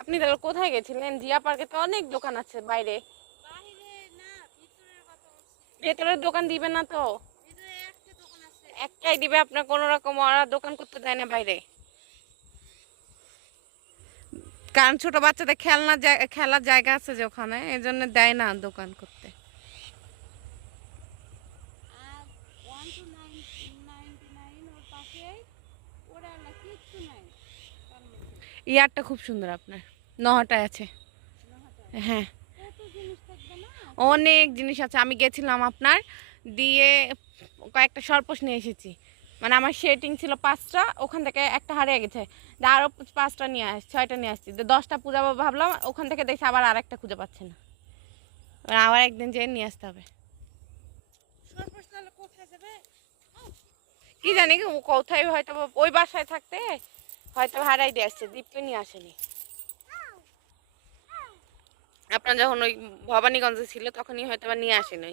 আপনি তাহলে কোথায় গেছিলেন? জিয়া পার্কে তো অনেক দোকান আছে বাইরে। ভেতরের দোকান দিবে না তো? একটাই দিবে, আপনার কোন রকম ওরা দোকান করতে দেয় না বাইরে। কারণ ছোট বাচ্চাদের খেলার জায়গা আছে যে ওখানে, এই জন্য দেয় না দোকান করতে। ইয়ারটা খুব সুন্দর আপনার, নহটায় আছে। হ্যাঁ, অনেক জিনিস আছে। আমি গেছিলাম আপনার দিয়ে কয়েকটা সরপোশ নিয়ে এসেছি। মানে আমার শেটিং ছিল 5টা, ওখান থেকে একটা হারিয়ে গেছে। আরো 5টা নিয়ে 6টা নিয়ে আসছি, 10টা পূজাবো ভাবলাম, ওখান থেকে দেখছি আবার আরেকটা খুঁজে পাচ্ছে না। আবার একদিন যেয়ে নিয়ে আসতে হবে। কি জানি কোথায়, হয়তো ওই বাসায় থাকতে হয়তো হারাই দিয়ে আসছে, দীপ্তি নিয়ে আসেনি। আপনার যখন ওই ভবানীগঞ্জে ছিল তখনই হয়তো নিয়ে আসেনি।